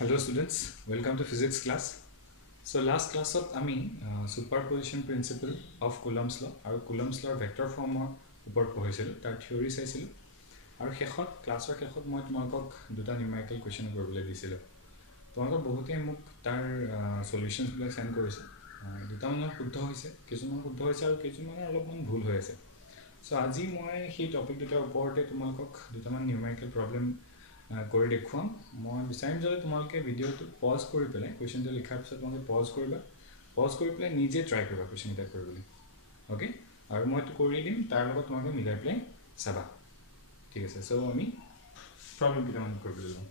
Hello students, welcome to physics class. So last class of superposition principle of Coulomb's law or Coulomb's law vector form upor pohisilo tar theory saisilo aru shekhot class or shekhot moi tumalok duta numerical question koribole disilo tumalok bohote muk tar solutions bilak send korise duta man shuddho hoise kichuman shuddho hoise aru kichuman olopman bhul hoy ase so aji moi he topic duta uporte tumalok duta man numerical problem কৰি দেখুৱাম মই বিচাৰিম যে তোমালোকে ভিডিওটো pause কৰি পেলাই কোৱেশ্চনটো লিখাৰ পিছত তোমালোকে পজ কৰি পেলাই নিজে ট্ৰাই কৰিবা কোৱেশ্চন এটা কৰিবলৈ ওকে আৰু মই তো কৰি দিম তাৰ লগত তোমালোকে মিলাই পেলাই চাবা ঠিক আছে সো আমি প্ৰবলেম কিটামান কৰিবলৈ যাম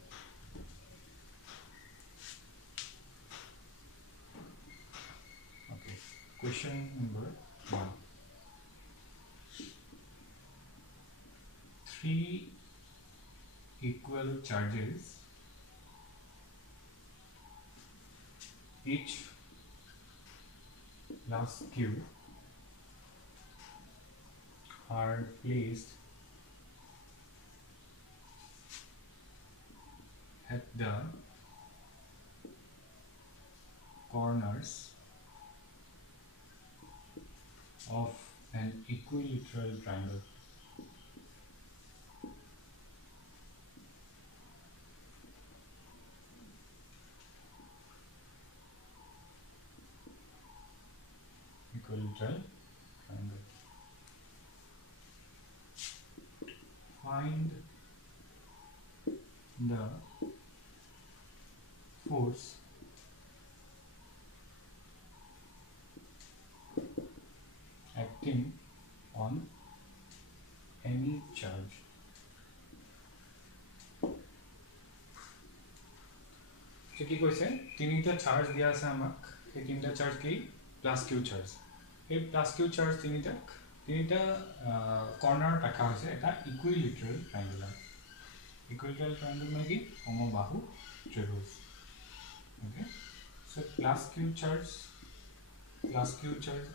okay question number 1 3 equal charges each plus q are placed at the corners of an equilateral triangle. Equilateral triangle. Find the force acting on any charge. কি কৈছে তিনিটা চার্জ দিয়া আছে আমাক এই তিনিটা চার্জ কি প্লাস কিউ চার্জ এই প্লাস কিউ চার্জ তিনিটা কর্নার রাখা হয়েছে এটা ইকুইলেটারাল ট্রায়াঙ্গেল মানে কি সমবাহু ত্রিভুজ okay so plus Q charge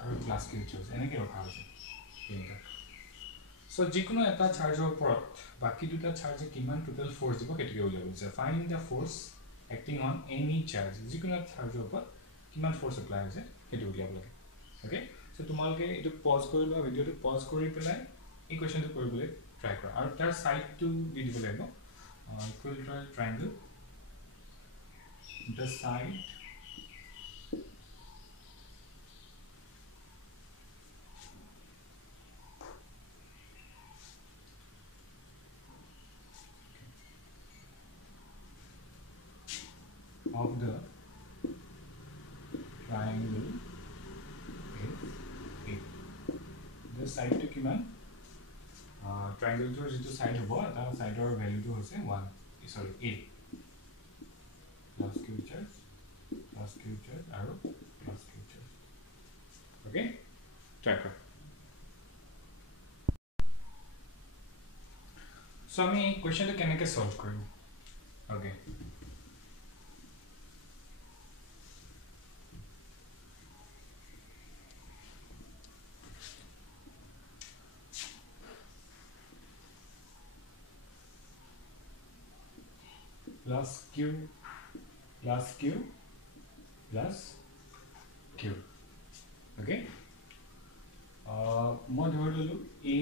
আৰু প্লাস কিউ চাৰ্জ এনেকৈ ৰখা হৈছে তিনিটা সো যিকোনো এটা চাৰ্জৰ ওপৰত বাকি দুটা চার্জে কিমান টোটাল ফোর্স দিব কেতিয়াও উলিয়াব হৈছে find the force acting on any charge যিকোনো চাৰ্জৰ ওপৰত কিমান ফোর্স এপ্লাই হৈছে সেইটো উলিয়াব লাগে ওকে সো তোমালোকে এটো পজ কৰি লোৱা ভিডিওটো পজ কৰি পেলাই এই কোৱেশ্চনটো কৰিবলৈ ট্ৰাই কৰা আৰু তাৰ সাইডটো দি দিব লাগিব equilateral triangle the side of the triangle is A. The side to kiman triangle to jitu side hobo ta side or value to hoise 1 sorry A plus q charge aru plus q charge okay try kor so ami question to keneke solve koribo okay plus q plus q plus q okay মই ধৰি ললো a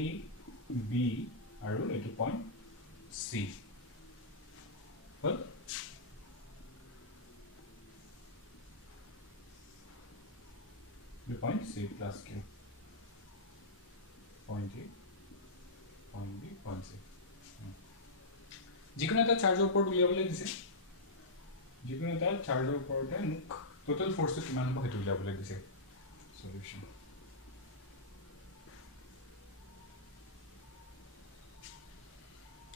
b আৰু এটো point c hall the point c plus q point a point b point c যিকোনো এটা চাৰ্জৰ ওপৰত উলিয়াবলৈ দিছে যিকোনো এটা চাৰ্জৰ ওপৰতে মোক টোটাল ফোৰ্সটো কিমান হ'ব হেতু উলিয়াবলৈ দিছে সলিউশন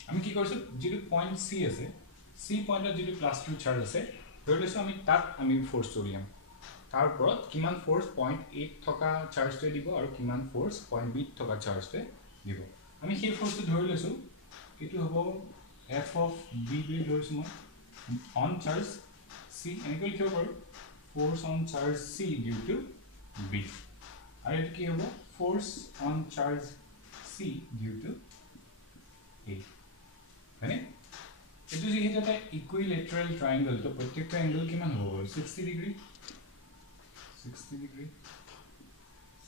আমি কি কৰিছো যেটো পইণ্ট c আছে c পইণ্টত যেটো প্লাস q চাৰ্জ আছে ধৰিলৈছো আমি তাত আমি ফোৰ্সটো উলিয়াম তাৰ ওপৰত কিমান ফোৰ্স পইণ্ট a থকা চাৰ্জটো দিব আৰু কিমান ফোৰ্স পইণ্ট b থকা চাৰ্জটো দিব আমি সেই ফোৰ্সটো ধৰিলৈছো এটো হ'ব f of b বুলি ধৰিছো মই on charge c এনেকৈ লিখিব পাৰো force on charge c due to b আৰু এটো কি হ'ব force on charge c due to a মানে এটো এইটো এটা ইকুইলেটাৰেল ট্ৰায়াঙ্গল তো প্ৰত্যেকটা এংগল কিমান হ'ব 60 ডিগ্ৰী 60 ডিগ্ৰী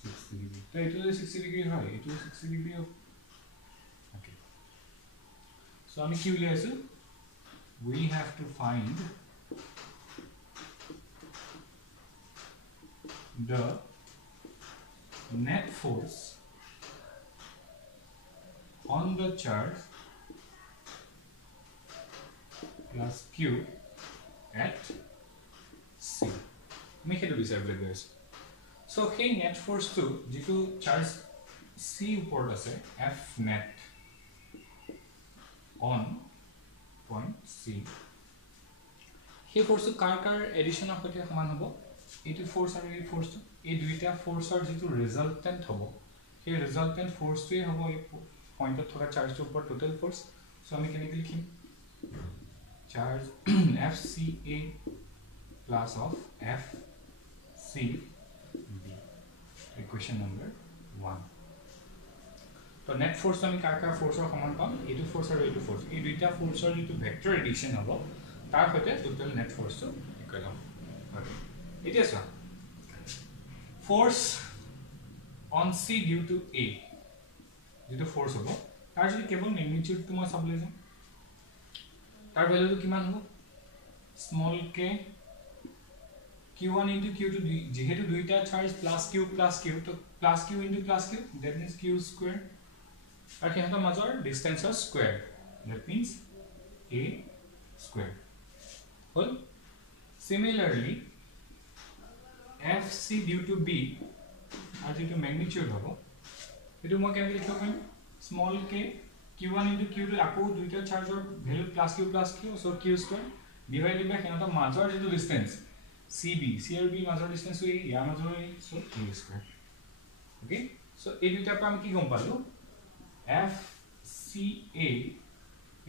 60 ডিগ্ৰী তো এইটো 60 ডিগ্ৰী হয় এইটো 60 ডিগ্ৰী হ'ব ওকে সো আমি কি উলিয়াইছো we have to find the net force on the charge plus q at c make it বিচাৰিব guys so hey net force to যেটো charge c ওপৰত আছে f net on point c সেই force car edition of হতে সমান হ'ব এটো force আৰু এই ফোৰ্স এই দুইটা ফোৰ্সৰ যেটো ৰিজাল্টেন্ট হ'ব সেই ৰিজাল্টেন্ট ফোৰ্সটোই হ'ব এই পয়েন্টত থকা চাৰ্জৰ ওপৰত টোটাল ফোর্স সো আমি কেনেকৈ লিখিম charge FCA plus of FCB equation number 1 तो नेट फोर्स আমি কাৰ ফোৰ্সৰ সমান পাম এটো ফোৰ্স আৰু এটো ফোৰ্স এই দুইটা ফোৰ্সৰ যেটো ভেক্টৰ এডিশন হ'ব তাৰ সৈতে টোটাল নেট ফোৰ্সটো ইকুৱেল হ'ব ওকে এতিয়া চোৱা force on C due to A যেটো ফোৰ্স হ'ব তাৰ যদি কেৱল ম্যাগনিটিউডটো মই চাবলৈ যাম তাৰ ভ্যালুটো কিমান হ'ব small k q1 into q2 যেহেতু দুইটা চার্জ plus q তো plus q into plus q that means q square আর কিহতৰ মাজৰ distance of square that means a square hall similarly fc due to b আর যেটো ম্যাগনিটিউড হ'ব এটো মই কেনেকৈ লিখিব পাৰিম small k q1 into q2 আকৌ দুইটা চাৰ্জৰ value plus q so q square divided by কিহতৰ মাজৰ যেটো ডিসটেন্স CB CRB মাজৰ ডিসটেন্স হৈ ইয়াৰ মাজৰ so a square okay so এই দুইটা পৰা আমি কি গম পালো FCA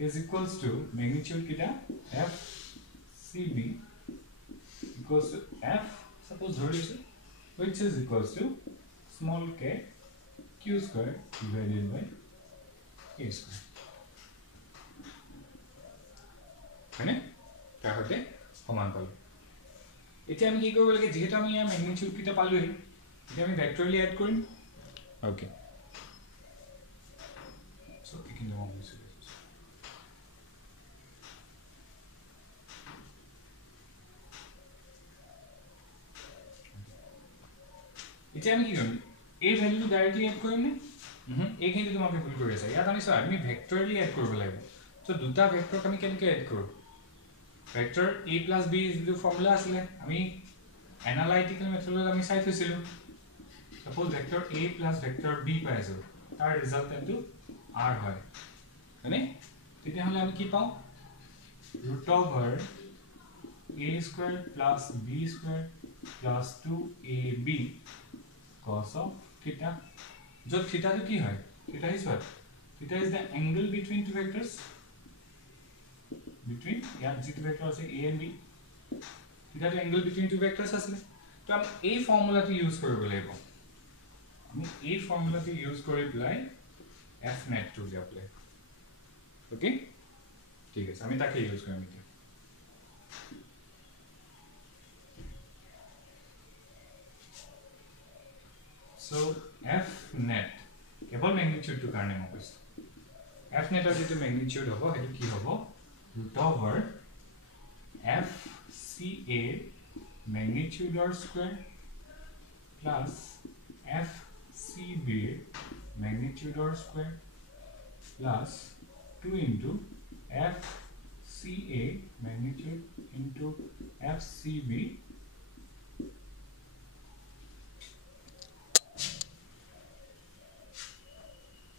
is equals to magnitude kita FCB equals to F suppose which is equals to small k q square divided by a square মানে তাহলে সমান পালো এতিয়া আমি কি কৰিব লাগে যেহেতু আমি ইয়াৰ ম্যাগনিটিউড কিটা পালোই এতিয়া আমি ভেক্টৰলি এড কৰিম okay so we can do all this এতিয়া আমি কি কৰিম এই ভ্যালুটো ডাইৰেক্টলি এড কৰিম নে এই কিন্তু তোমাকে ভুল কৰি আছে ইয়াত আমি চাই আমি ভেক্টৰলি এড কৰিব লাগিব so দুটা ভেক্টৰ আমি কেনেকৈ এড কৰো ভেক্টৰ a + b যিটো ফৰ্মুলা আছিল আমি এনালাইটিক্যাল মেথডত আমি চাই থৈছিলো suppose vector a + vector b পাইছো তাৰ ৰিজাল্টেন্টটো r হয় মানে তেতিয়া হলে আমি কি পাও √a² + b² + 2ab cos of theta जो theta तो की है theta is what theta is the angle between two vectors between या जित वेक्टर আছে a and b theta the angle between two vectors আছে তো আমি এই ফর্মুলাটো ইউজ কৰিব লাগিব আমি এই ফৰ্মুলাটো ইউজ কৰি ply f net to apply okay ঠিক আছে আমি তাকে ইউজ কৰিম এতিয়া so f net কেৱল ম্যাগনিটিউড টু কাৰণে মই কৈছো f net ৰ যেটো ম্যাগনিটিউড হ'ব হেতু কি হ'ব √FCA magnitude square plus FCB magnitude square plus 2 into FCA magnitude into FCB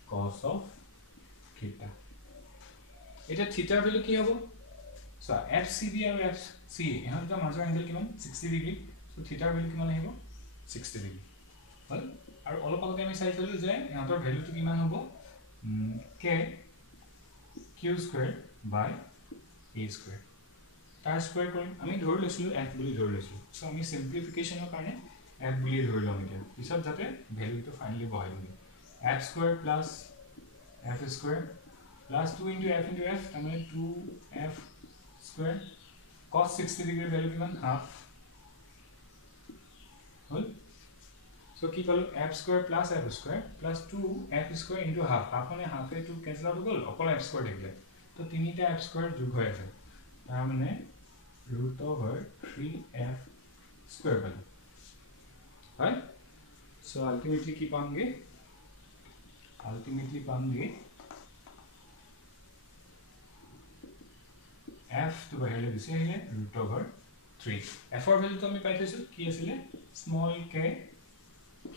cos of theta এটা থিটা ভ্যালু কি হ'ব সো FCB আৰু FCA এহতৰ মাজৰ এংগল কিমান 60 ডিগ্ৰী সো থিটাৰ ভ্যালু কিমান আহিব 60 ডিগ্ৰী হল আৰু অলপ আগতে আমি চাইছিলো যে এহতৰ ভ্যালুটো কিমান হ'ব k q² by a² তাৰ স্কয়াৰ কৰিম আমি ধৰি লৈছিলো f বুলি ধৰি লৈছিলো সো আমি সিম্পলিফিকেশনৰ কাৰণে f বুলি ধৰি লম এতিয়া পিছত যাতে ভ্যালুটো ফাইনালি বহাই দিম f² plus f² plus 2 into f into f তাহলে 2f square cos 60 degree value given half whole. So keep all f square plus 2 f square into half. Half on half a 2 cancel out goal. All f square take it. So tinita f square jug hoye ase. Tamane root over 3f square value. Right? So ultimately keep on ge. Ultimately pange f to bahele dise hele root over 3. F or value to ami pai thaisu ki asile small k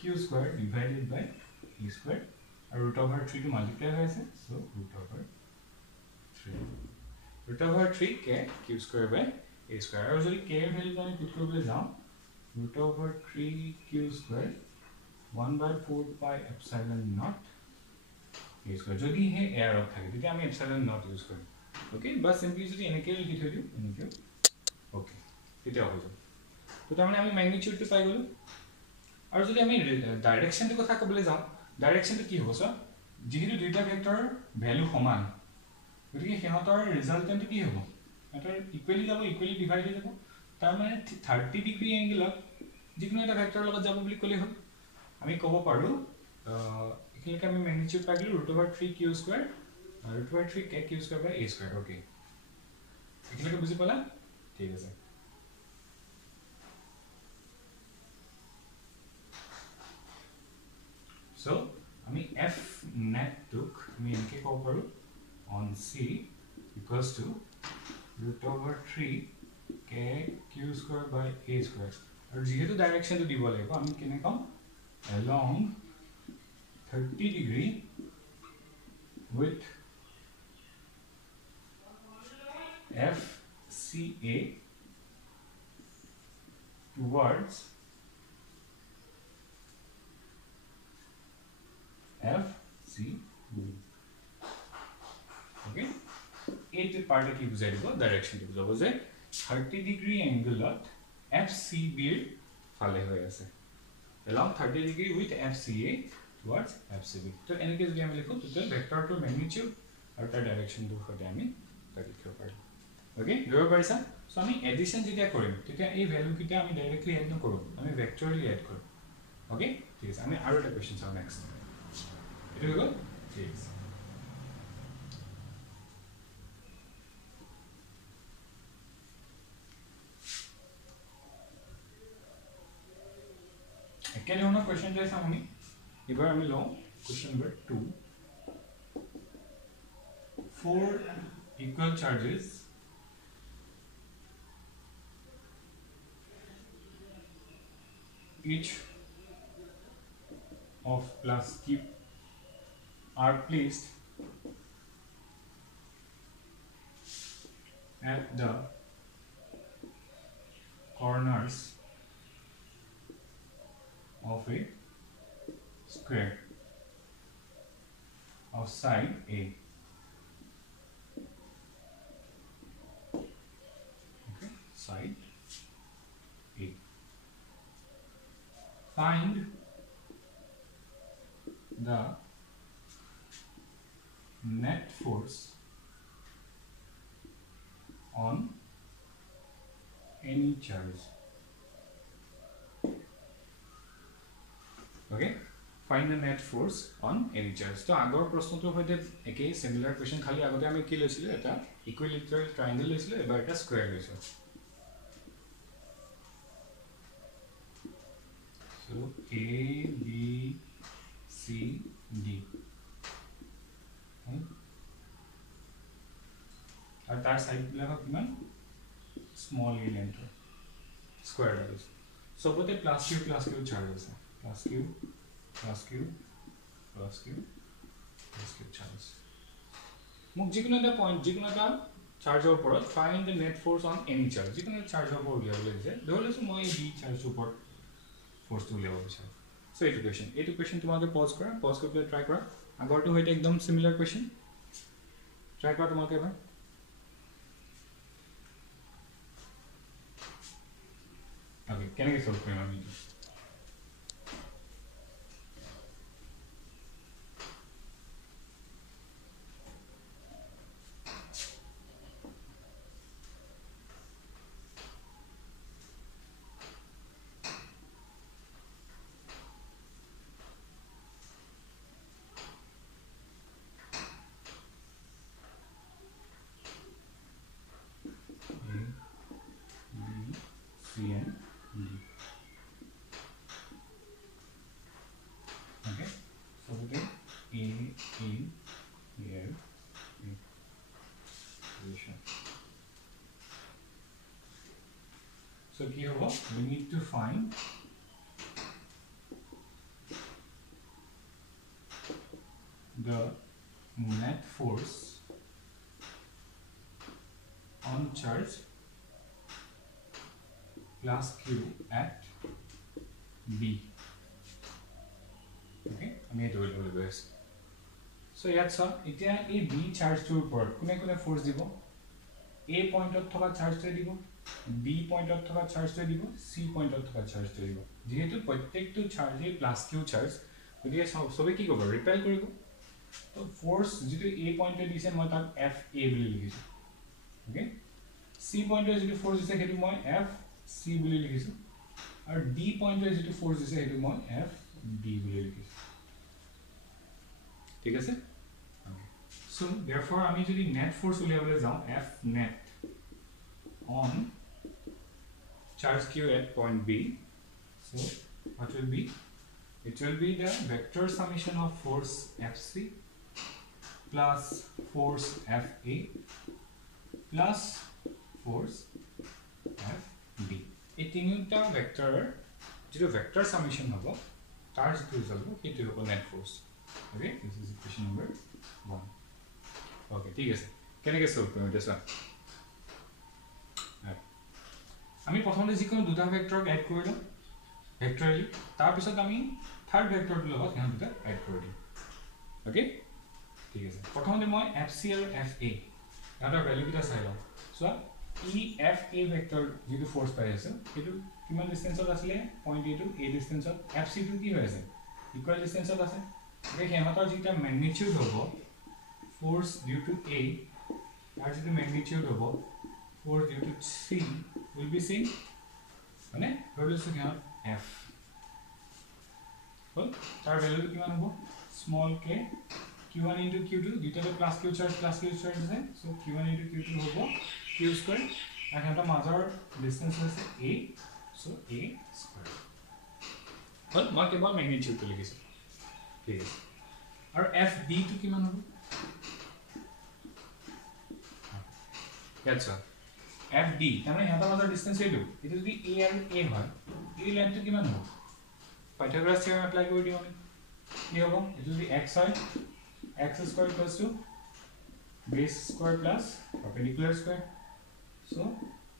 q square divided by e square and root over 3 to multiply hoise, so root over 3. Root over 3 k q square by a square. Aru jodi k value to ami put koribole jao root over 3 q square 1 by 4 pi epsilon naught a square. Jodi he air of thake tete ami epsilon naught use korim. Okay, but simply jodi enake likhi thoi diu enake. Okay, tete hoy jab. To tamane ami magnitude to pai golu. Aru jodi ami direction to kotha kobole jao, direction to ki hobo sir? Jehetu duita vector value saman. Gotike hehotor resultant ki hobo? Eta equally jabo, equally divide hoy jabo. Tar mane 30 degree angle jikono eta vector logot jabo boli kole hol. Ami kobo paru ekhileke ami magnitude pai gelu root over 3 q square root over 3 k q square by a square. Okay, ekhileke buji pala thik ase. So ami f net took ami enke kobo paru on c equals to root over 3 k q square by a square. Aru jehetu direction to dibo laibo ami kene kom along 30 degree with FCA towards FCB. Okay, 8 part ki bujai dibo direction to bujabo je 30 degree angle at FCB phale hoy ase along 30 degree with FCA towards FCB. So enake jodi ami likho total vector to magnitude aru tar direction to hote ami ta likhibo paru. Okay, do paisa. So ami addition jetia korim tetia ei value kita ami directly add nokoru, ami vectorially add koru. Okay, thik ase. Ami aru eta question saw next. Etu hoy gol thik ase. Ekene hono question jai sam ami ebar ami lo question number 2. 4 equal charges each of plus q are placed at the corners of a square of side A. Okay, side A. Find the net force on any charge. Okay, find the net force on any charge. So agor proshno to hoite ekei similar question khali agote ami ki loisile eta equilateral triangle loisile ebar eta square loiso. So A B C D আর তার side বিলাকক কিমান small a length square আছে সবতে plus q charge আছে plus q plus q plus q plus q চার্জ মুক যিকোনো এটা পয়েন্ট যিকোনো এটা চাৰ্জৰ ওপৰত find the net force on any charge যিকোনো চাৰ্জৰ ওপৰত উলিয়াবলৈ দিছে ধৰিলেছো মই b চাৰ্জৰ ওপৰত ফোৰ্স তো উলিয়াব বিচাৰো সো এইটো কোৱেশ্চন তোমাকে পজ কৰি ট্ৰাই কৰা আগৰটো হইতে একদম সিমিলাৰ কোৱেশ্চন ট্ৰাই কৰা তোমাকে এবাৰ Okay, can I get solve for me? and D. Okay, so we get A in here. So here we need to find the net force on charge plus Q at B. Okay, আমি এইটো লৈ গৈ আছো so ইয়াত সা এতিয়া এই B চাৰ্জটোৰ ওপৰত কোনে কোনে ফোৰ্স দিব A পইণ্টত থকা চাৰ্জটো দিব B পইণ্টত থকা চাৰ্জটো দিব C পইণ্টত থকা চাৰ্জটো দিব যেহেতু প্ৰত্যেকটো চাৰ্জে প্লাস Q চাৰ্জ গতিকে সবে কি কৰিব ৰিপেল কৰিব তো ফোর্স যেটো A পয়েন্টে দিছে মই তাক FA বুলি লিখিছো ওকে C পয়েন্টে যেটো ফোর্স দিছে হেতু মই FC বুলি লিখিছো আৰু D পয়েন্টে যেটো ফোর্স দিছে হেতু মই FB বুলি লিখিছো ঠিক আছে so therefore আমি যদি নেট ফোর্স উলিয়াবলৈ যাও F net on charge Q at point B so what will be it will be the vector summation of force FC plus force FA plus force FB. এই তিনিটা vector যেটো vector summation হ'ব তাৰ যেটো যাব সেইটো হ'ব net force okay this is equation number 1 okay ঠিক আছে কেনেকৈ সলভ কৰিম এটা আমি প্ৰথমতে যিকোনো দুটা ভেক্টৰক এড কৰিলো ভেক্টৰলি তাৰ পিছত আমি থাৰ্ড ভেক্টৰটোৰ লগত ইহত দুটা এড কৰি দিম ওকে ঠিক আছে প্ৰথমতে মই FC আৰু FA এটা ভ্যালু কিটা চাই লওঁ সো EFA ভেক্টৰ যেটো ফোর্স পাই আছে এটো কিমান ডিসটেন্সত আছিল পয়েন্ট A টু A ডিসটেন্সত FC টু কি হৈ আছে ইকুয়াল ডিসটেন্সত আছে এই হেমাতৰ যেটা ম্যাগনিটিউড হ'ব ফোর্স ডিউ টু A আর যেটো ম্যাগনিটিউড হ'ব force due to C will be same মানে ভাবিলো কিমান F হল তাৰ ভ্যালু কিমান হ'ব small k q1 into q2 দুইটাতে প্লাস q চার্জ আছে সো q1 into q2 হ'ব q স্কয়ার আর এটা মাজৰ ডিসটেন্স আছে a সো a স্কয়াৰ হল মই কেৱল ম্যাগনিটিউডটো লিখিছো ঠিক আছে আৰু fd টো কিমান হ'ব ইয়াত fd তাৰমানে এটা মাজৰ ডিসটেন্স এইটো যদি a আৰু a হয় এই লেন্থটো কিমান হ'ব পাইথাগোৰাছ থিওৰেম এপ্লাই কৰি দিও আমি কি হ'ব এটো যদি x হয় x square equals to base square plus perpendicular square so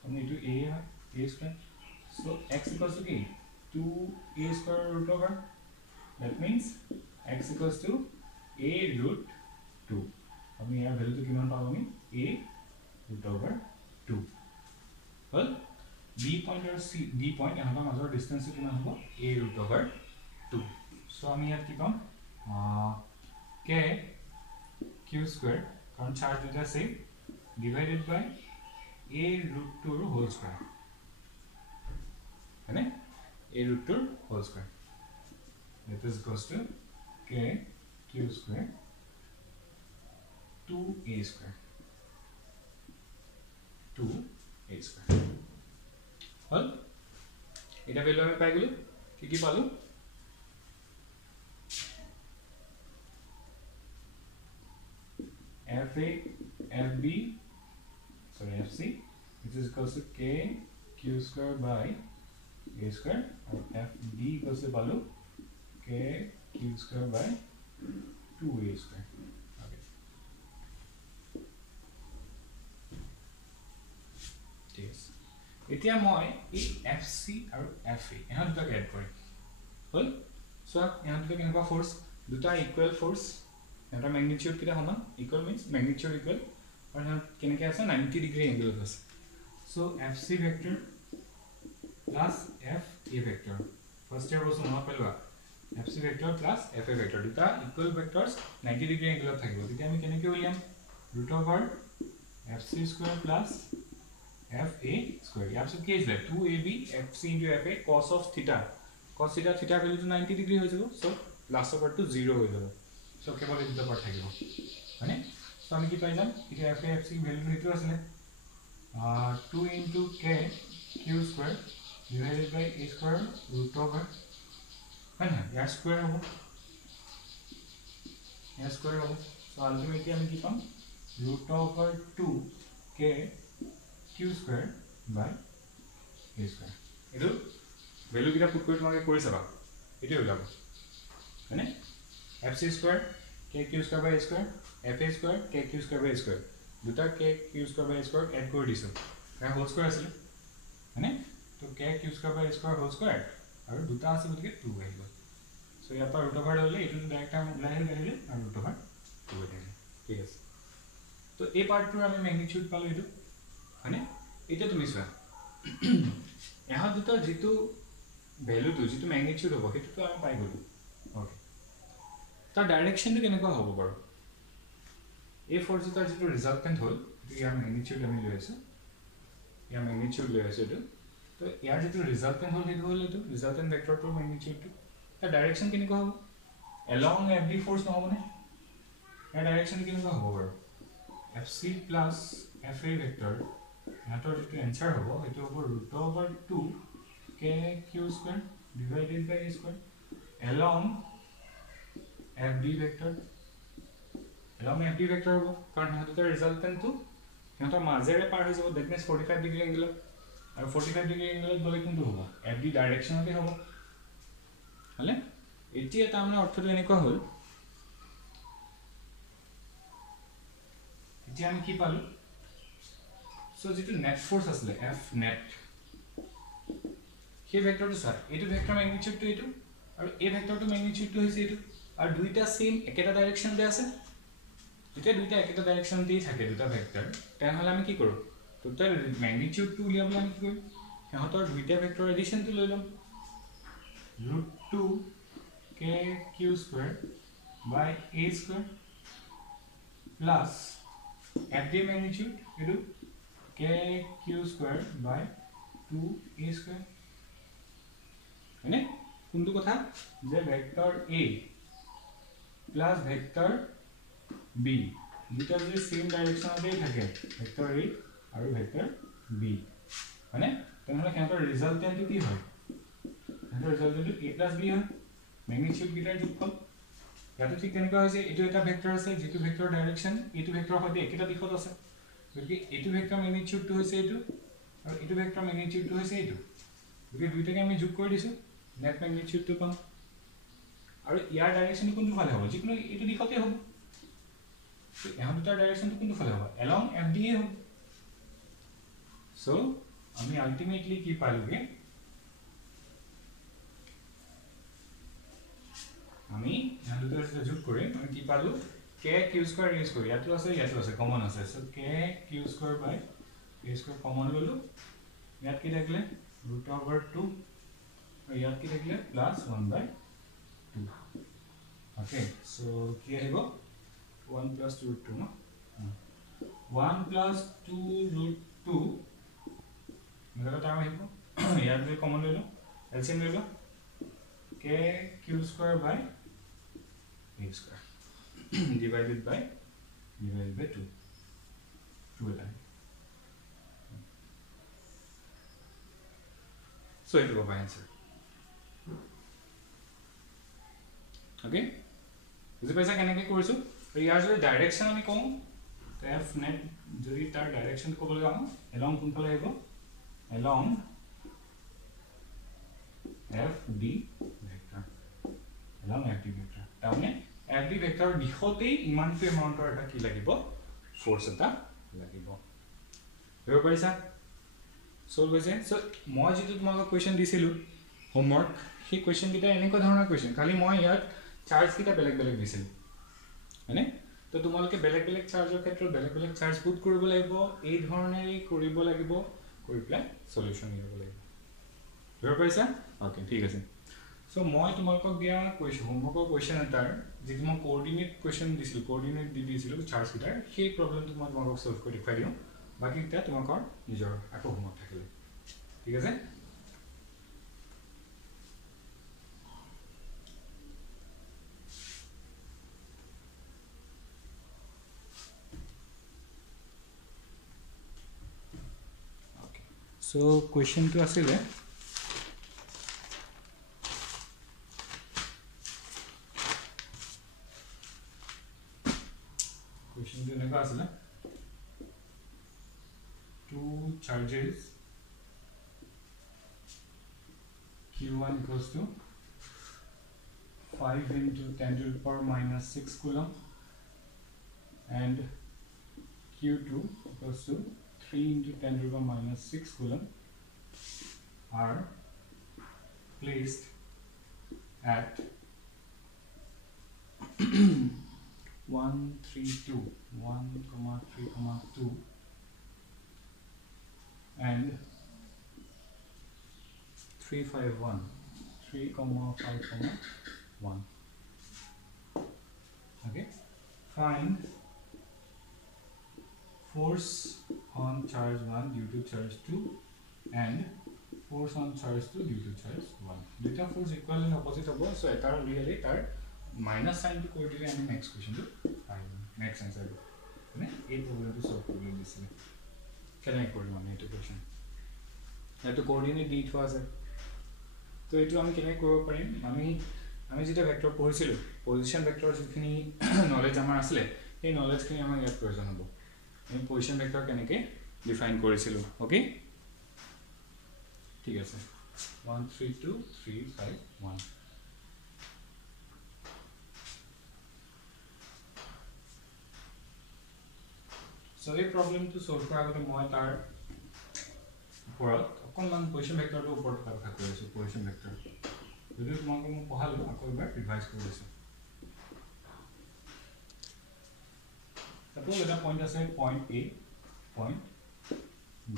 हमने to a square so x equals to k 2a square root over that means x equals to a root 2 हमने यहाँ value तो किमान पाओगे a root over 2 well b point और c d point यहाँ का मज़ा distance किमान होगा a root over 2 so हम यहाँ की कम k q square कारण charge data say divided by a root 2 whole square है ना a root 2 whole square that is equals to k q square 2a square 2a square हल এটা value আমি পাই গলো কি পালো FA, FB, sorry FC, which is equals to k q square by a square, or FD equals to value k q square by 2a square. Okay. Yes. এতিয়া মই এই FC আৰু FA এহত দুটাক এড কৰিম হল সো এহত দুটা কেনেকুৱা force দুটা equal force এটা ম্যাগনিটিউড কিটা সমান ইকুয়াল মিন্স ম্যাগনিটিউড ইকুয়াল আৰু হন কেনেকৈ আছে 90 ডিগ্ৰী এংগল আছে so FC vector plus FA vector first ইয়াৰ বস্তু মনত পেলোৱা FC vector plus FA vector দুটা ইকুয়াল ভেক্টৰস 90 ডিগ্ৰী এংগলত থাকিব তেতিয়া আমি কেনেকৈ উলিয়াম √ FC square plus FA square. You have to case that 2AB FC into FA cos of theta. Cos theta theta value to 90 degree हो जाएगा. So plus over to 0 हो जाएगा. So केवल इतना part है क्या? है ना? So हमें क्या पाएगा? इधर FA FC value नहीं तो असले 2 into K Q square divided by a square root over है ना यार स्क्वायर होगा यार स्क्वायर होगा so ultimately আমি কি পাম root over 2k q square by a square এটো ভ্যালু কিটা পুট কৰি তোমাকে কৰি চাবা এটো ওলাব হয়নে fc square k q square by a square fa square k q square by a square দুটা k q square by a square add কৰি দিছো এটা হোল স্কয়ার আছিল হয়নে তো k q square by a square whole square আৰু দুটা আছে গতিকে 2 আহিব সো ইয়াৰ পৰা ৰুট ওভাৰ ললে এটো ডাইৰেক্ট টাইম ওলাই আহিলে আৰু ৰুট ওভাৰ 2 আহিলে ঠিক আছে তো এই পাৰ্টটো আমি ম্যাগনিটিউড পালো এটো হয়নে এটা তুমি চোৱা এহা দুটা যেটো ভ্যালুটো যেটো ম্যাগনিটিউড হ'ব সেইটো আমি পাই গলো ওকে তাৰ ডাইৰেকশনটো কেনেকুৱা হ'ব বাৰু এই ফৰ্স তাৰ যেটো ৰিজাল্টেন্ট হ'ল ইয়াৰ ম্যাগনিটিউড আমি লৈ আছো ইয়াৰ ম্যাগনিটিউড লৈ আছো এটো তো ইয়াৰ যেটো ৰিজাল্টেন্ট হ'ল সেইটো হ'ল এটো ৰিজাল্টেন্ট ভেক্টৰটোৰ ম্যাগনিটিউডটো তাৰ ডাইৰেকশন কেনেকুৱা হ'ব along fd ফৰ্স নহবনে ইয়াৰ ডাইৰেকশন কেনেকুৱা হ'ব বাৰু fc plus fa ভেক্টৰ ইয়াৰ যেটো আনসাৰ হ'ব এটো হ'ব √2 k q square divided by a square along fd vector along fd vector হ'ব কাৰণ হাতৰ ৰিজাল্টেন্টটো সিহঁতৰ মাজেৰে পাৰ হৈ যাব দ্যাট মিন্স 45 ডিগ্ৰী এংগল আৰু 45 ডিগ্ৰী এংগলত গলে কোনটো হ'ব fd ডাইৰেকশনতে হ'ব হলে এতিয়া তাৰমানে অৰ্থটো এনেকুৱা হ'ল এতিয়া আমি কি পালো সো যেটো নেট ফোৰ্স আসলে f net সেই ভেক্টৰটো স্যাৰ এটো ভেক্টৰ ম্যাগনিটিউডটো এটো আৰু এই ভেক্টৰটো ম্যাগনিটিউডটো হৈছে এটো আৰু দুইটা সেম একেটা ডাইৰেকশনতে আছে যেতিয়া দুইটা একেটা ডাইৰেকশনতেই থাকে দুটা ভেক্টৰ তেনহলে আমি কি কৰো টোটাল ম্যাগনিটিউডটো উলিয়াবলৈ আমি কি কৰিম সিহঁতৰ দুইটা ভেক্টৰ এডিশনটো লৈ লম √2 k q square by a square plus fd magnitude edu k q square by 2 a square মানে কোনটো কথা যে vector a plus vector b দুটা যে সেম ডাইৰেকশনতে থাকে ভেক্টৰ a আৰু ভেক্টৰ b মানে তেনেহলে কেনেকৈ ৰিজাল্টেন্টটো কি হয় এটো ৰিজাল্টেন্টটো a plus b হয় ম্যাগনিটিউড গিটাৰ যোগফল ইয়াতো ঠিক তেনেকুৱা হৈছে এটো এটা ভেক্টৰ আছে যেটো ভেক্টৰ ডাইৰেকশন এটো ভেক্টৰ হয় একেটা দিশত আছে গতিকে এটো ভেক্টৰ ম্যাগনিটিউডটো হৈছে এটো আৰু এটো ভেক্টৰ ম্যাগনিটিউডটো হৈছে এটো গতিকে দুইটাকে আমি যোগ কৰি দিছো নেট ম্যাগনিটিউডটো পাম আৰু ইয়াৰ ডাইৰেকশন কোনটো ফালে হ'ব যিকোনো এটো দিশতে হ'ব তো এহা দুটাৰ ডাইৰেকশনটো কোনটো ফালে হ'ব along fd হ'ব সো আমি আলটিমেটলি কি পালোগে আমি এহা দুটাৰ যোগ কৰি আমি কি পালো k q square a square ইয়াতো আছে কমন আছে so k q square by a square common ললো ইয়াত কি থাকিলে √2 আৰু ইয়াত কি থাকিলে +1/2 ওকে সো কি আহিব 1 plus √2 no 1 plus 2 √2 মেলা টাইম আহিব ইয়াত যে কমন ললো এলসিএম ললো k q square by a square divided by 2 এটা so it will be answer okay বুজি পাইছা কেনেকৈ কৰিছো আৰু ইয়াৰ যদি ডাইৰেকশন আমি কম তো f net যদি তাৰ ডাইৰেকশন ক'বলৈ যাওঁ along কোনফালে আহিব along fd vector along fd vector তাৰমানে fd vector দিশতেই ইমানটো এমাউন্টৰ এটা কি লাগিব ফোর্স এটা লাগিব বুজি পাইছা সলভ হৈছে সো মই যেটো তোমাক কোৱেশ্চন দিছিলো হোমৱৰ্ক সেই কোৱেশ্চন কিটা এনেকুৱা ধৰণৰ কোৱেশ্চন খালি মই ইয়াত চাৰ্জ কিটা বেলেগ বেলেগ দিছিলো মানে তো তোমালোকে বেলেগ বেলেগ চাৰ্জৰ ক্ষেত্ৰত বেলেগ বেলেগ চাৰ্জ পুট কৰিব লাগিব এই ধৰণেৰে কৰিব লাগিব কৰি প্লাই সলিউশন দিব লাগিব বুজি পাইছা ওকে ঠিক আছে সো মই তোমালোকক দিয়া কোৱেশ্চন হোমৱৰ্কৰ কোৱেশ্চন এটাৰ যেটো মই কোঅৰ্ডিনেট কোৱেশ্চন দিছিলো কোঅৰ্ডিনেট দিছিলো চাৰ্জ কিটাৰ সেই প্ৰবলেমটো মই তোমালোকক সলভ কৰি দেখাই দিম বাকি এটা তোমাকৰ নিজৰ আকৌ হোমৱৰ্ক থাকিলে ঠিক আছে So question to asile question এনেকুৱা আছিলে two charges q1 equals to 5 into 10 to the power minus 6 coulomb and q2 equals to 3 into 10 to the power minus 6 coulomb are placed at 132 1,3,2 and 351 3,5,1. Okay, find force on charge 1 due to charge 2 and force on charge 2 due to charge 1. Data force equal and opposite of both, so it are really tar minus sign to coordinate and next question to find next answer. Okay, 8 problem to solve problem this way. Can I coordinate a question? That to coordinate d was it. So it আমি কেনে কৰিব পাৰিম আমি যেটা vector পঢ়িছিলো position vector যিখিনি knowledge আমাৰ আছিল এই নলেজখিনি আমাক ইয়াত প্ৰয়োজন হ'ব আমি পজিশন ভেক্টৰ কেনেকৈ ডিফাইন কৰিছিলো ওকে ঠিক আছে 1 3 2 3 5 1 so এই প্ৰবলেমটো সলভ কৰাৰ আগতে মই তাৰ ওপৰত অকণমান পজিশন ভেক্টৰটো ওপৰত কথা কৈ আছো পজিশন ভেক্টৰ যদি তোমাক মই পঢ়ালো আকৌ এবাৰ ৰিভাইজ কৰি দিছো suppose এটা পইণ্ট আছে point A point B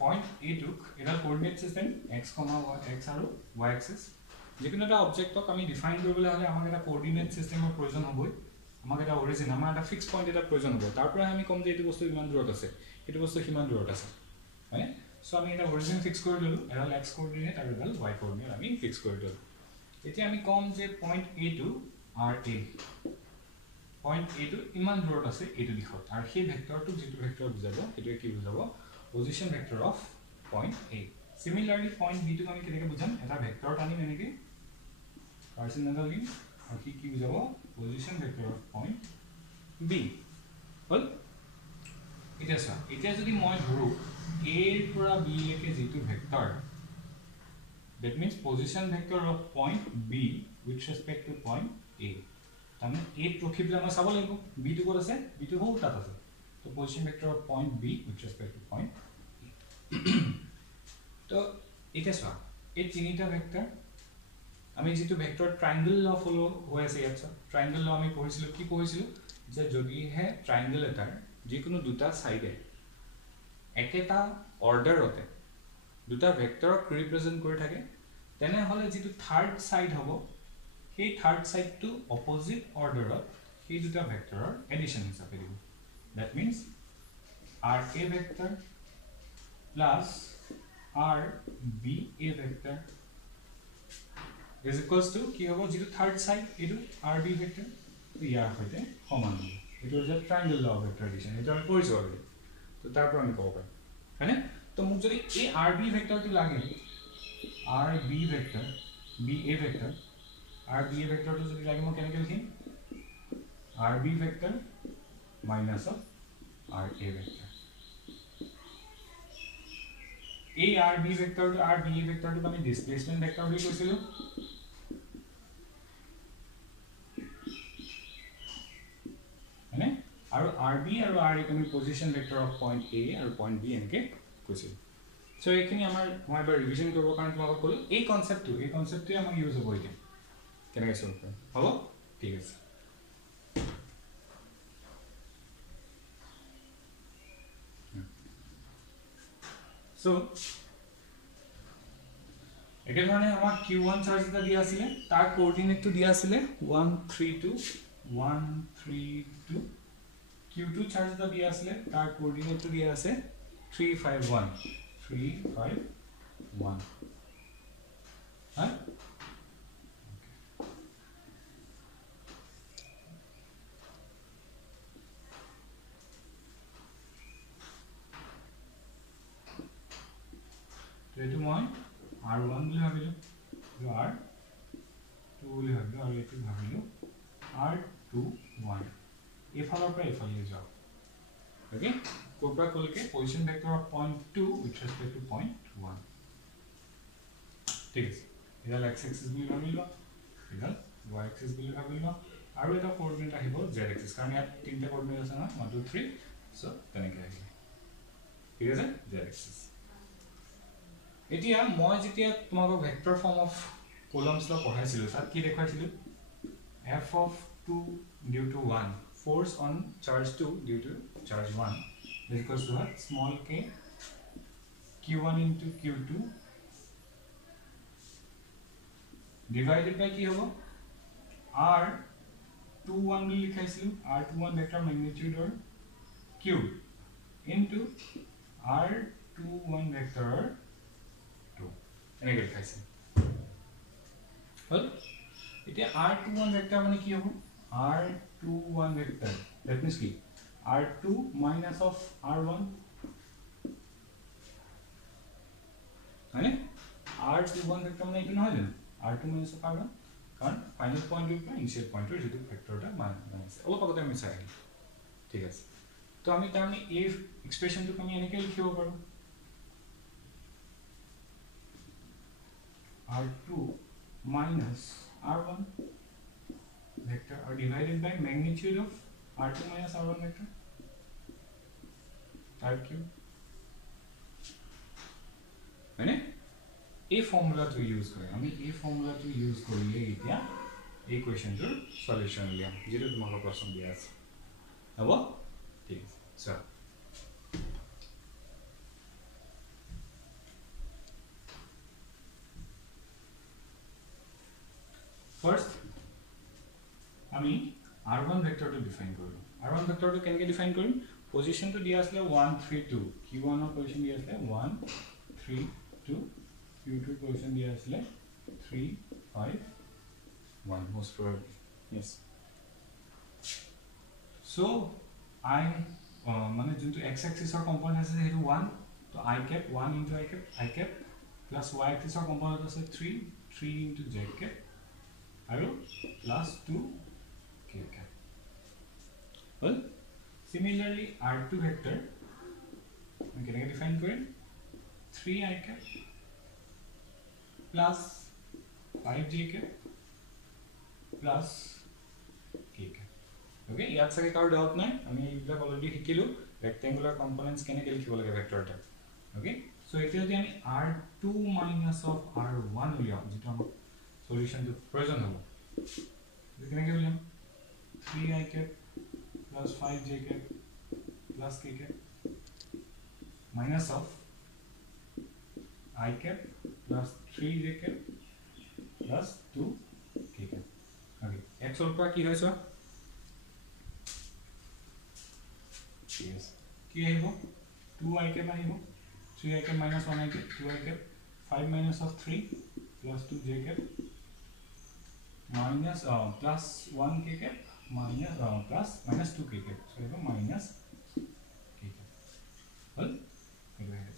point A টুক এটা coordinate system x, y x আৰু y axis যিকোনো এটা অবজেক্টক আমি ডিফাইন কৰিবলৈ হলে আমাক এটা কোঅৰ্ডিনেট সিস্টেমৰ প্ৰয়োজন হ'বই আমাক এটা অৰিজিন আমাৰ এটা ফিক্স পইণ্ট এটা প্ৰয়োজন হ'ব তাৰ পৰা আমি কম যে এইটো বস্তু ইমান দূৰত আছে এইটো বস্তু কিমান দূৰত আছে হয় সো আমি এটা অৰিজিন ফিক্স কৰি ললো এডাল x কোঅৰ্ডিনেট আৰু এডাল y কোঅৰ্ডিনেট আমি ফিক্স কৰি ললো এতিয়া আমি কম যে point A to RA point A to ইমান দূৰত আছে এইটো দিশত আৰু সেই ভেক্টৰটো যেটো ভেক্টৰ বুজাব এটোৱে কি বুজাব position vector of point A similarly point B to আমি কেনেকৈ বুজাম এটা ভেক্টৰ টানি এনেকৈ পাৰ্সোনাল লিংক আৰু কি বুজাব position vector of point B হল এটা যদি মই ধৰো A এৰ পৰা B লৈকে যেটো vector that means position vector of point B with respect to point A তামে A ৰখিবলে আমাৰ চাব লাগিব B টু ক'ত আছে B টু হল তাত আছে so position vector of point B with respect to point তো এটা সা এই তিনিটা ভেক্টৰ আমি যেটো ভেক্টৰ ট্ৰায়াঙ্গল ল ফলো হৈ আছে ইয়াত ট্ৰায়াঙ্গল ল আমি পঢ়িছিলো কি পঢ়িছিলো যে যদি হে ট্ৰায়াঙ্গল এটাৰ যিকোনো দুটা সাইডে একেটা অৰ্ডাৰতে দুটা ভেক্টৰক ৰিপ্ৰেজেন্ট কৰি থাকে তেনে হলে যেটো থাৰ্ড সাইড হ'ব সেই থাৰ্ড সাইডটো অপোজিট অৰ্ডাৰত সেই দুটা ভেক্টৰৰ এডিশন হিচাপে দিব that means RA vector plus RBA vector is equals to কি হ'ব যেটো থাৰ্ড সাইড এটো RB vector ইয়াৰ সৈতে সমান হ'ব এটো যে ট্ৰায়াঙ্গল ল অফ ভেক্টৰ এডিশন এটা আমি পঢ়িছো অলৰেডি তো তাৰ পৰা আমি ক'ব পাৰিম হয়নে তো মোক যদি এই RB ভেক্টৰটো লাগে RB vector BA vector RBA vectorটো যদি লাগে মই কেনেকৈ লিখিম RB vector minus of RA vector A RB vector to RBA vector to আমি displacement vector বুলি কৈছিলো মানে আৰু RB আৰু RA আমি position vector of point A আৰু point B এনেকে কৈছিলো সো এইখিনি আমাৰ মই এবাৰ ৰিভিজন কৰিব কাৰণ তোমাক ক'লো এই কনসেপ্টটো আমাক ইউজ হ'ব এতিয়া কেনেকৈ সলভ কৰিম হ'ব ঠিক আছে So, again মানে আমাৰ q1 চাৰ্জ এটা দিয়া আছিল তাৰ কোঅৰ্ডিনেট টো দিয়া আছিল 132 132 q2 চাৰ্জ এটা দিয়া আছিল তাৰ কোঅৰ্ডিনেট টো দিয়া আছে 351 351 হা তো এটো মই R1 বুলি ভাবিলো আৰু R2 বুলি ভাবিলো আৰু এটো ভাবিলো এফালৰ পৰা এফালে যাও ওকে কোপৰা কলকে position vector of point 2 with respect to point 1 ঠিক আছে এডাল x এক্সিস বুলি ভাবি লোৱা এডাল y এক্সিস বুলি ভাবি লোৱা আৰু এটা কোঅৰ্ডিনেট আহিব z এক্সিস কাৰণ ইয়াত তিনটা কোঅৰ্ডিনেট আছে না 1 2 3 সো তেনেকৈ আহিব ঠিক আছে z এক্সিস এতিয়া মই যেতিয়া তোমাক vector form of Coulomb's law পঢ়াইছিলো তাত কি দেখাইছিলো f of 2 due to 1 force on charge 2 due to charge 1 is equals to what small k q1 into q2 divided by কি হ'ব r21 বুলি লিখাইছিলো r21 ভেক্টৰ ম্যাগনিটিউড অৰ cube into r21 vector 2 এনেকৈ লিখাইছে হল এতিয়া r21 vector মানে কি হ'ব r21 vector that means কি r2 minus of r1 মানে r21 ভেক্টৰ মানে এইটো নহয় জানো r2 minus of r1 কাৰণ ফাইনাল পয়েন্টৰ পৰা ইনিশিয়াল পয়েন্টৰ যেটো ভেক্টৰটা মাইনাস অলপ আগতে আমি চাই ঠিক আছে তো আমি তাৰমানে এই এক্সপ্ৰেছনটো আমি এনেকৈ লিখিব পাৰো r2 minus r1 vector are divided by magnitude of r2 minus r1 vector r cube মানে এই ফর্মুলাটো ইউজ কৰে আমি এই ফৰ্মুলাটো ইউজ কৰিলে এতিয়া এই কোৱেশ্চনটোৰ সলিউশন লিয়াম যেটো তোমাক প্ৰশ্ন দিয়া আছে হ'ব ঠিক আছে সো First, আমি r1 vector to define কৰো r1 vector to কেনেকৈ ডিফাইন কৰিম পজিশন to দিয়া আছে 1 3 2 q1 ৰ পজিশন দিয়া আছে 1 3 2 q2 পজিশন দিয়া আছে 3 5 1 most probably yes so I মানে যোনটো x axis ৰ কম্পোনেন্ট আছে হেতু 1 তো I cap 1 into I cap plus y axis ৰ কম্পোনেন্ট আছে 3 into j cap আৰু plus 2 k cap well similarly r2 vector we can define কৰিম 3 I cap plus 5 j cap plus k cap okay ইয়াত সাকে কাৰো doubt নাই আমি এইবিলাক already শিকিলো ৰেক্টেঙ্গুলাৰ কম্পোনেন্টস কেনেকৈ লিখিব লাগে ভেক্টৰটা okay so এতিয়া যদি আমি r2 minus of r1 উলিয়াও যেটো আমাক solution to present হ'ব কেনেকৈ উলিয়াম 3 I cap plus 5 j cap plus k cap minus of I cap plus 3 j cap plus 2 k cap okay x ৰ পৰা কি হৈছে yes কি আহিব 2 I cap আহিব 3 I cap minus 1 I cap 2 I cap 5 minus of 3 plus 2 j cap minus plus 1 k cap minus minus 2 k cap so it is minus k cap well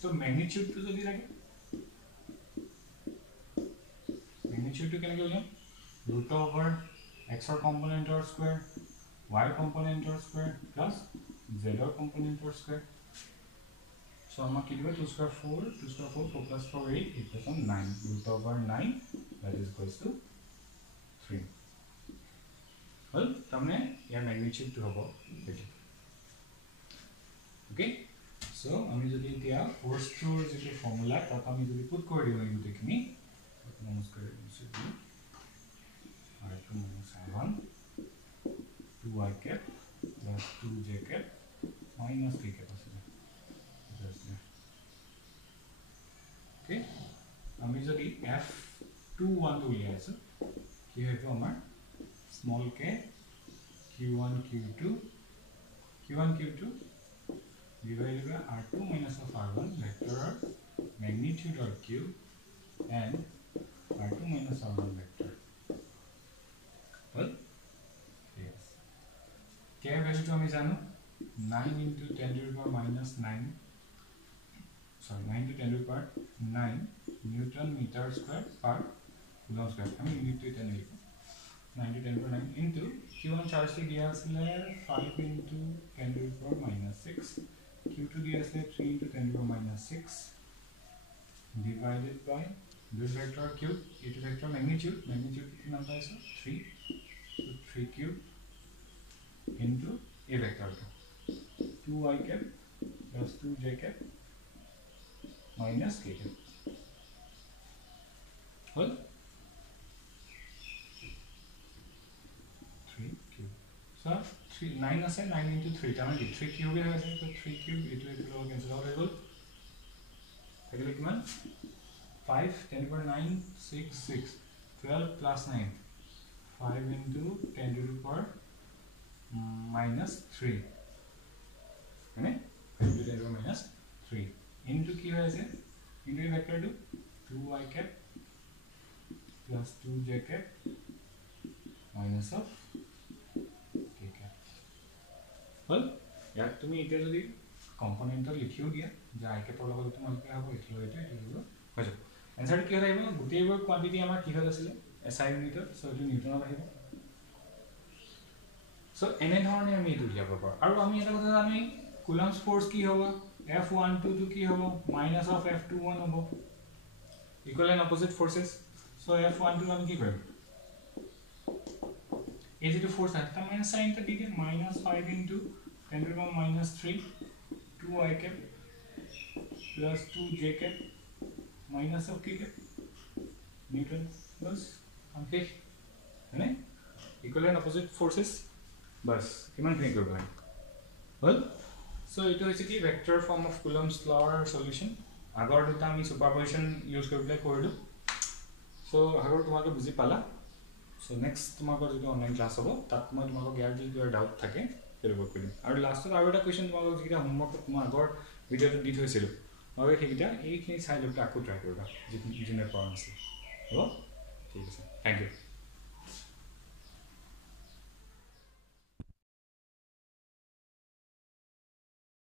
so magnitude to jodi lage magnitude to keneke uliam root over x or component or square y component or square plus z or component or square so amma ki dibo 2 square 4 4 plus 4 8 it becomes 9 root over 9 that is equals to 3 well tamne ya magnitude to hobo okay so ami jodi dia force to je formula ta ami jodi put kori dibo ei gutekini namaskar r2 minus r1 2 I cap plus 2 j cap minus k cap okay আমি যদি f21 to লিয়া আছে কি হইতো আমাৰ small k q1 q2 divided by r2 minus of r1 vector magnitude or cube and r2 minus r1 vector well yes k value to আমি জানো 9 into 10 to the power minus 9 sorry 9 to 10 to the power 9 newton meter square per coulomb square I mean unit to 10 9 to 10 to 9 into q1 চাৰ্জটো দিয়া আছিলে 5 into 10 to the power minus 6 q2 দিয়া আছিলে 3 into 10 to the power minus 6 divided by this vector cube it vector magnitude कितना था इसका 3 so 3 cube into a vector 2 I cap plus 2 j cap minus k cap well 3 cube so 3 9 আছে 9 into 3 তাহলে 3 cube है तो 3 cube इतो लग cancel हो गया তাহলে কিমান 5 10 to the power 9 6 6 12 plus 9 5 into 10 to the power minus 3 है 5 to 10 to the power minus 3 into কি হয়েছে into vector 2 I cap plus 2 j cap minus of k cap well ইয়াত তুমি এতিয়া যদি কম্পোনেন্টৰ লিখিও দিয়া যে I cap ৰ লগত তোমালোকে হ'ব এটো হৈ যাব आंसर কি হইব গুটেইবোৰ কোয়ান্টিটি আমাৰ কি হল আছিল SI ইউনিটৰ সো এটো নিউটনত আহিব সো এনে ধৰণে আমি এটো লিখিব পাৰো আৰু আমি এটা কথা জানি কুলম্বস ফোর্স কি হ'ব F12 টু কি হ'ব মাইনাস অফ F21 হ'ব equal and opposite forces so F12 আমি কি কৰিম এই যেটো ফোৰ্স আছে তাৰ মাইনাস সাইনটা দি দিম -5 into 10 to the power minus 3 2 I cap plus 2 j cap minus of k cap Newton बस okay है ना equal and opposite forces बस किमान খিনি কৰিব হয় well so it is a vector form of Coulomb's law solution আগৰ দুটা আমি সুপাৰপজিশন ইউজ কৰি প্লে কৰিলো so আগৰ তোমাকে বুজি পালা so next তোমাকৰ যেটো অনলাইন ক্লাস হ'ব তাত মই তোমাকক ইয়াৰ যি কিবা ডাউট থাকে হেল্প কৰিম আৰু লাষ্টত আৰু এটা কোৱেশ্চন তোমাকক যিটা হোমৱৰ্ক মই আগৰ ভিডিওটো দি থৈছিলো আৰু সেইটা এইখিনি চাই লৈ আকৌ ট্ৰাই কৰিবা যিখিনি পাৰা আছে হ'ব ঠিক আছে থ্যাংক ইউ